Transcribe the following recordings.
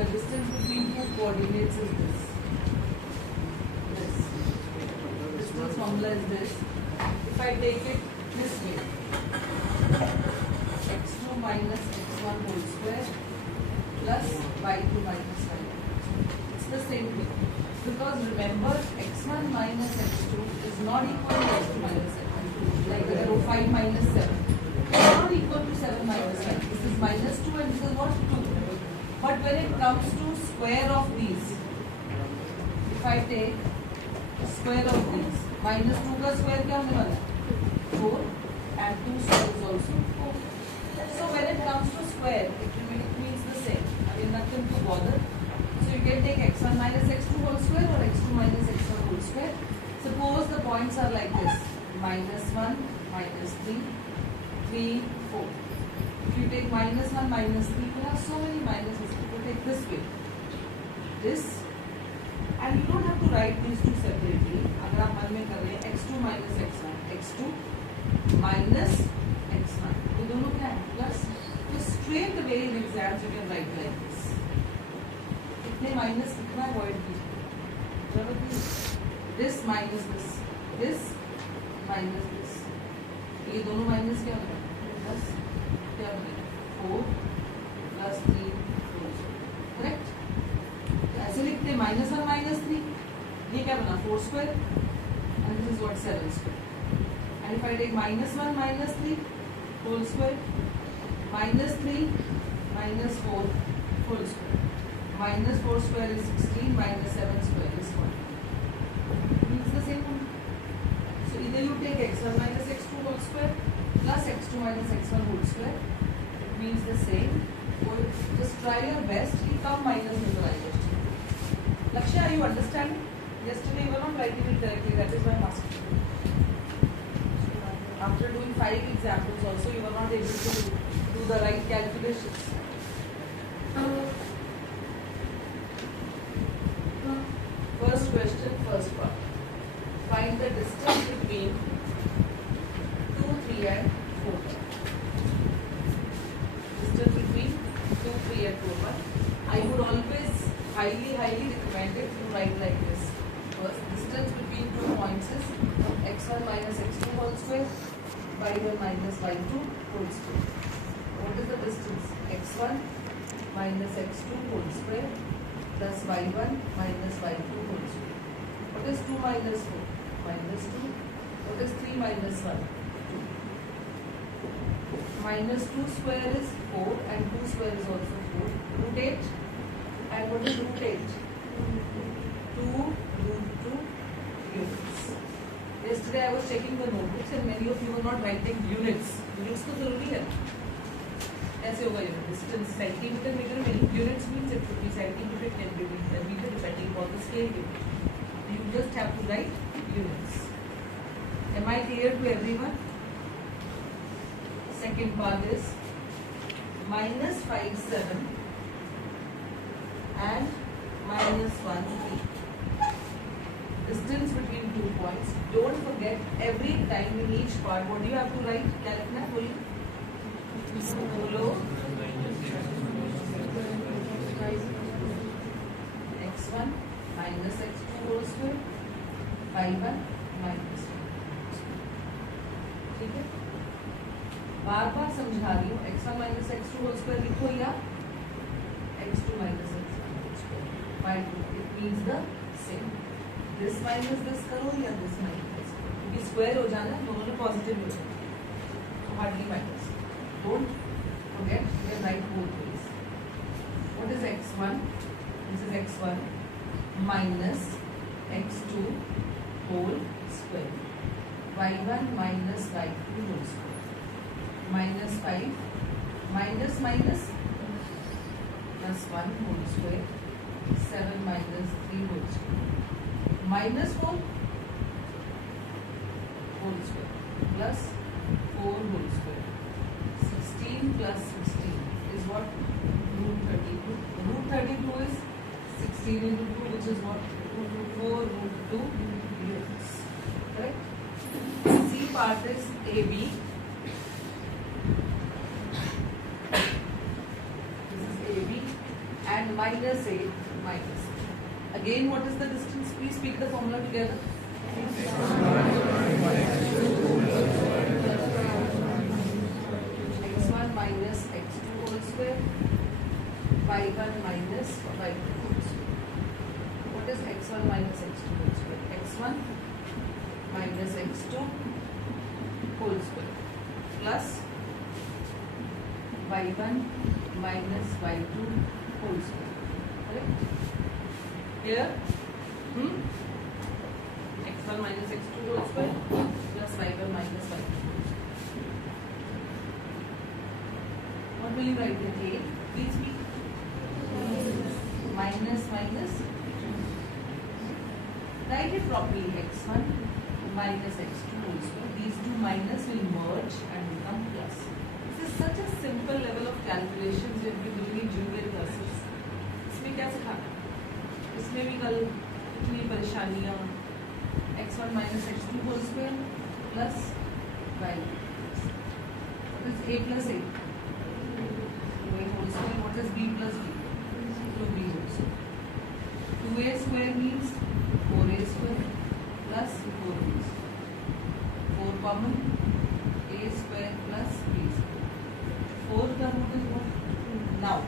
the distance between two coordinates is this. Distance formula is this. If I take it this way, x2 minus x1 whole square plus y2 minus y1. It's the same thing. Because remember, x1 minus x2 is not equal to x2 minus x2. Like 5 minus 7. It's not equal to 7 minus 5. This is minus 2 and this is what? 2. But when it comes to square of these, if I take square of these, minus 2 का square क्या होने वाला है? 4 and 2 square is also 4. So when it comes to square, it means the same. I mean nothing to bother. So you can take x1 minus x2 whole square or x2 minus x1 whole square. Suppose the points are like this: minus 1, minus 3, 3, 4. If you take minus 1, minus 3, you have so many minuses. You take this way, this, and you don't have to write these two separately. अगर आप मन में कर रहे हैं x2 minus x1, x2 minus x1, ये दोनों क्या है? Plus. So straight away in exams you can write like this. इतने minus कितना avoid कीजिए? जरूरत नहीं. This minus this minus this. ये दोनों minus क्या होगा? Plus क्या होगा? 4 plus 3 करेक्ट. ऐसे लिखते minus 1 minus 3. ये क्या बना? 4 square and this is what 7 square. And if I take minus 1 minus 3 whole square, minus 3 minus 4 whole square, minus 4 square is 16, minus 7 square is 1. Means the same one. So either you take x1 minus x2 whole square plus x2 minus x1 whole square. It means the same. Or just try your best. You come minus neutralization. Lakshya, are you understanding? Yesterday you were not writing it correctly. That is why I'm asking you. After doing 5 examples also, you were not able to do the right calculations. First question, first part. Find the distance between 2, 3 and 4. Distance between 2, 3 and 4. I would always highly recommend it to write like this. First, distance between 2 points is x1 minus x2 whole square, y1 minus y2 whole square. What is the distance? x1 minus x2 whole square plus y1 minus y2 whole square. What is 2 minus 4? Minus 2. What is 3 minus 1? 2. Minus 2 square is 4 and 2 square is also 4. Root 8. And what is root 8? 2 root 2 units. Yesterday I was checking the notebooks and many of you were not writing units. Units तो जरूरी है. ऐसे होगा unit. Distance centimeter, meter, units means it should be centimeter, centimeter, meter depending upon the scale unit. You just have to write units. Am I clear to everyone? Second part is minus 5, 7 and minus 1, 3. Distance between 2 points. Don't forget, every time in each part, what do you have to write? क्या लिखना है? बोलिए. बोलो. x1 minus x2 whole square, y1 minus 1. ठीक है? बार समझा रही हूँ. x1 minus x2 whole square लिखो या x2 minus x1 whole square. y2. It means the same. This minus this करो या this minus this करो. क्योंकि square हो जाना है, दोनों में positive हो जाना है. So hardly minus. Don't forget, you can write both ways. What is x1? This is x1 minus x2 whole square. y1 minus y2 whole square. Minus 5 minus minus plus 1 whole square. 7 minus 3 whole square. Minus 4 whole square plus 4 whole square. 16 plus 16 is what? Root 32. Root 32 is 16 into 2, which is what? Root 4 root 2 units. Correct? C part is AB. This is AB and and minus 8 minus 8. Again, what is the distance? Please speak the formula together. x1 minus x2 whole square, y1 minus y2 whole square. What is x1 minus x2 whole square? x1 minus x2 whole square plus y1 minus y2 whole square. Correct? Here, x1 minus x2 whole square plus y1 minus y2 whole square. What will you write in A? Please speak. Minus minus. Write it properly. x1 minus x2 whole square. These two minus will merge and become plus. This is such a simple level of calculations you have been doing in junior classes. इसमें क्या सिखाना? इसमें भी कल इतनी परेशानियाँ. x1 minus x2 whole square plus y. What is a plus a? 2a whole square. What is b plus b? 2b whole square. 2a square means 4a square plus 4b square. 4 common, a square plus b square. 4 का root is what? Now,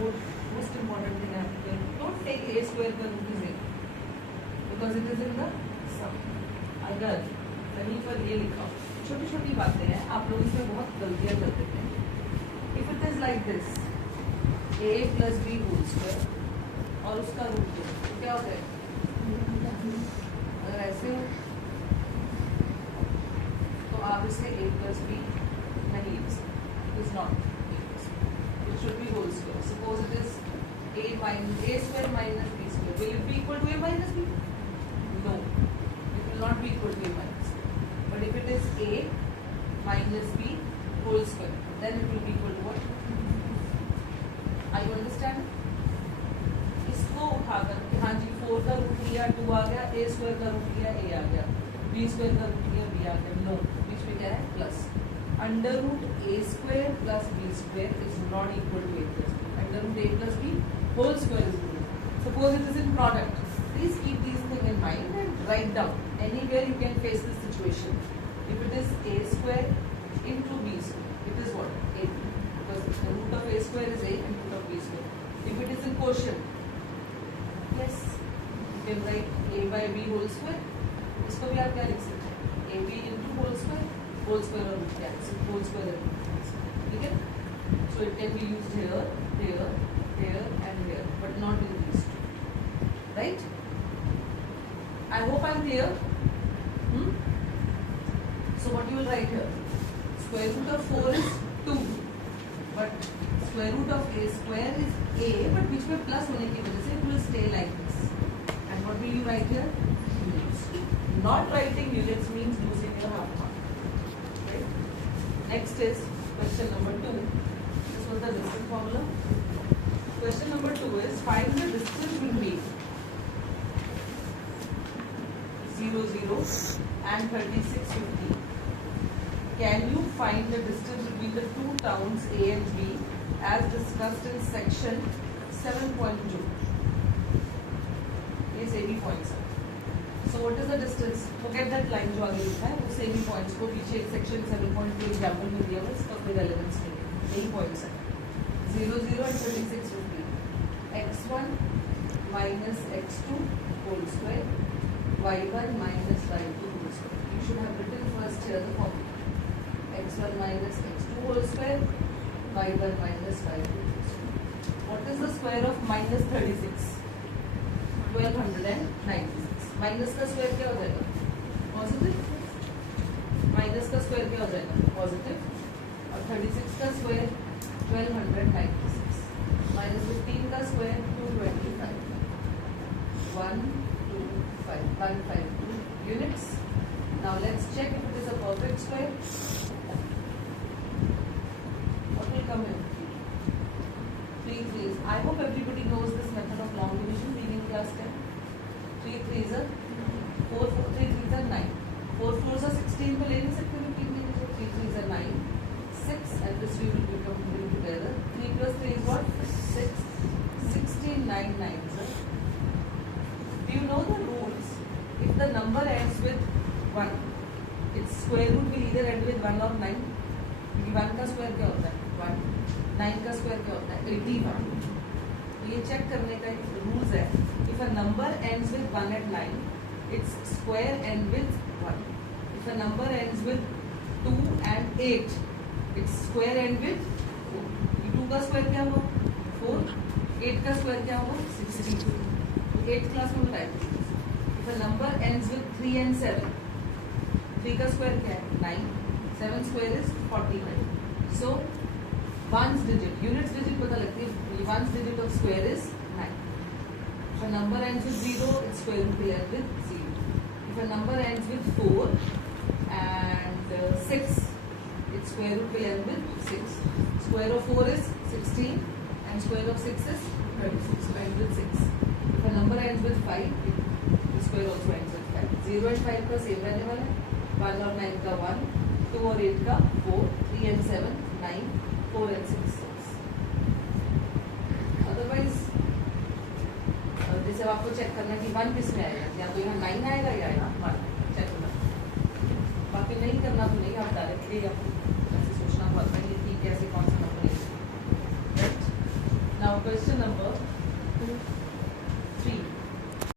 most important thing I have to tell. Don't take a square का root is a because it is in the sum. अगर कहीं पर ये लिखा हो, छोटी छोटी बातें हैं, आप लोग इसमें बहुत गलतियाँ करते हैं. If it is like this, a plus b whole square और उसका रूट तो क्या होता है? अगर ऐसे हो तो आप इसे a plus b नहीं लिख सकते. It is not. It should be whole square. Suppose it is a square minus b square. Will it be equal to a minus b? No. It will not be equal to a minus b. But if it is a minus b whole square, then it will be equal to what? Are you understand? इसको उठाकर हाँ जी 4 का root लिया 2 आ गया, a square का root लिया a आ गया, b स्क्वायर का रूट लिया b आ गया. नो, बीच में क्या है? Plus. Under root a square plus b square is not equal to a plus b. Under root a plus b whole square is equal. Suppose it is in product. Please keep these things in mind and write down. Anywhere you can face this situation. If it is a square into b square, it is what? A. Because the root of a square is a and root of b square. If it is in quotient, yes, you can write a by b whole square. इसको भी आप क्या लिख सकते हैं? ab into whole square और root क्या है? Whole square and root. ठीक है? So it can be used here, here, here and here, but not in these two. Right? I hope I'm clear. So what you will write here? Square root of 4 is 2, but square root of a square is a, but which में plus होने की वजह से it will stay like this. And what will you write here? Units. Not writing units means losing your half mark. Right? Next is question number 2. This was the distance formula. Question number 2 is find the distance between 0, 0 and 36, 50. Can you find the distance between the two towns A and B as discussed in section 7.2? ये semi points है. So what is the distance? Forget that line जो आगे लिखा है, वो semi points को पीछे एक section 7.2 एग्जाम्पल में दिया हुआ, इसका कोई relevance नहीं है. यही points है. 0, 0 and 36, 50. x1 minus x2 whole square, y1 minus y2 whole square. You should have written first here the formula. x1 minus x2 whole square, y1 minus y2 whole square. What is the square of minus 36? 1296. Minus का square क्या हो जाएगा? Positive. Minus का square क्या हो जाएगा? Positive. और 36 का स्क्वायर 1296. माइनस 15 का square 225. 152 units. Now let's check if it is a perfect square. What will come in? 3 3s. I hope everybody knows this method of long division being in class 10. 3 3s are 4 3 3s are 9. 4 4s are 16 को ले नहीं सकते 15 में, so 3 3s are 9. 6 and this we will become together. 3 plus 3 is what? 6. 16 9 nines. Do you know the rules? If the number ends with 1, its square root will either end with 1 or 9. 1 का square क्या होता है? 1. 9 का square क्या होता है? 81. तो ये चेक करने का एक रूल्स है. If a number ends with 1 at 9, its square ends with 1. If a number ends with 2 and 8, its square ends with 4. 2 का स्क्वायर क्या होगा? 4. 8 का स्क्वायर क्या होगा? 16. 8th क्लास में बताया. If a number ends with 3 and 7, 3 का स्क्वायर क्या है? 9. 7 square is 49. So, ones digit, units digit पता लगती है. Ones digit of square is 9. If a number ends with 0, its square root will end with 0. If a number ends with 4 and 6, its square root will end with 6. Square of 4 is 16 and square of 6 is 36. So end with 6. If a number ends with 5, the square also ends with 5. 0 and 5 का same रहने वाला है. 1 और 9 का 1, 2 और 8 का 4, 3 and 7, 9, 4 and 6, 6. Otherwise, जैसे आपको चेक करना है कि 1 किस में आएगा, या तो यहाँ 9 आएगा या यहाँ 1. चेक करना. बाकी नहीं करना तो नहीं, आप डायरेक्टली आपको ऐसे सोचना पड़ता है कि कैसे कौन सा नंबर है. राइट. Now question number